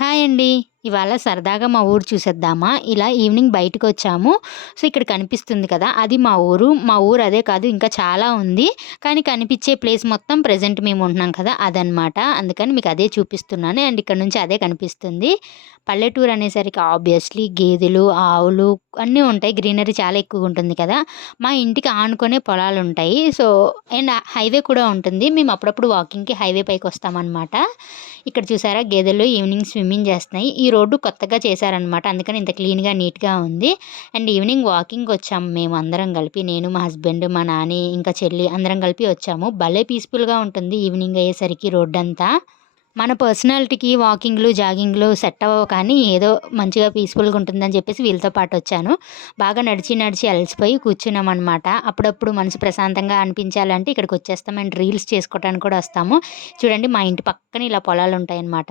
Hi అండి. ఇవాళ సరదాగా మా ఊరు చూసేద్దామా? ఇలా ఈవినింగ్ బయటకొచ్చాము. సో, ఇక్కడ కనిపిస్తుంది కదా! అది మా ఊరు. మా ఊరు అదే కాదు ఇంకా చాలా ఉంది. కానీ కనిపించే ప్లేస్ మొత్తం ప్రెజెంట్ మేము ఉంటున్నాం కదా! అదనమాట. అందుకని మీకు అదే చూపిస్తున్నాను. అండ్ ఇక్కడ నుంచి అదే కనిపిస్తుంది. పల్లెటూరు అనేసరికి ఆబ్వియస్లీ గేదెలు, ఆవులు అన్నీ ఉంటాయి. గ్రీనరీ చాలా ఎక్కువగుంటుంది కదా! మా ఇంటికి ఆనుకునే పొలాలుంటాయి. సో, అండ్ హైవే కూడా ఉంటుంది. మేము అప్పుడప్పుడు వాకింగ్‌కి హైవే పైకొస్తామనమాట. ఇక్కడ చూసారా గేదెలు ఈవినింగ్ స్విమ్మింగ్ చేస్తున్నాయి. ఈ రోడ్డు కొత్తగా చేశారనమాట. అందుకని ఇంత క్లీన్‌గా, నీట్‌గా ఉంది. అండ్ ఈవినింగ్ వాకింగ్‌కొచ్చాము మేము అందరం కలిపి. నేను, మా హస్బెండ్, మా నాని, ఇంకా చెల్లి అందరం కలిపి వచ్చాము. భలే పీస్‌ఫుల్‌గా ఉంటుంది ఈవినింగ్ అయ్యేసరికి రోడ్డంతా. మన పర్సనాలిటీకి వాకింగ్‌లు, జాగింగ్‌లు సెట్ అవ్వవు కానీ ఏదో మంచిగా పీస్‌ఫుల్‌గా ఉంటుందని చెప్పేసి వీళ్ళతో పాటొచ్చాను. బాగా నడిచి, నడిచి అలసిపోయి కూర్చున్నామనమాట. అప్పుడప్పుడు మనసు ప్రశాంతంగా అనిపించాలంటే ఇక్కడికొచ్చేస్తాం. అండ్ రీల్స్ చేసుకోవటానికి కూడా వస్తాము. చూడండి మా ఇంటి పక్కన ఇలా పొలాలుంటాయనమాట.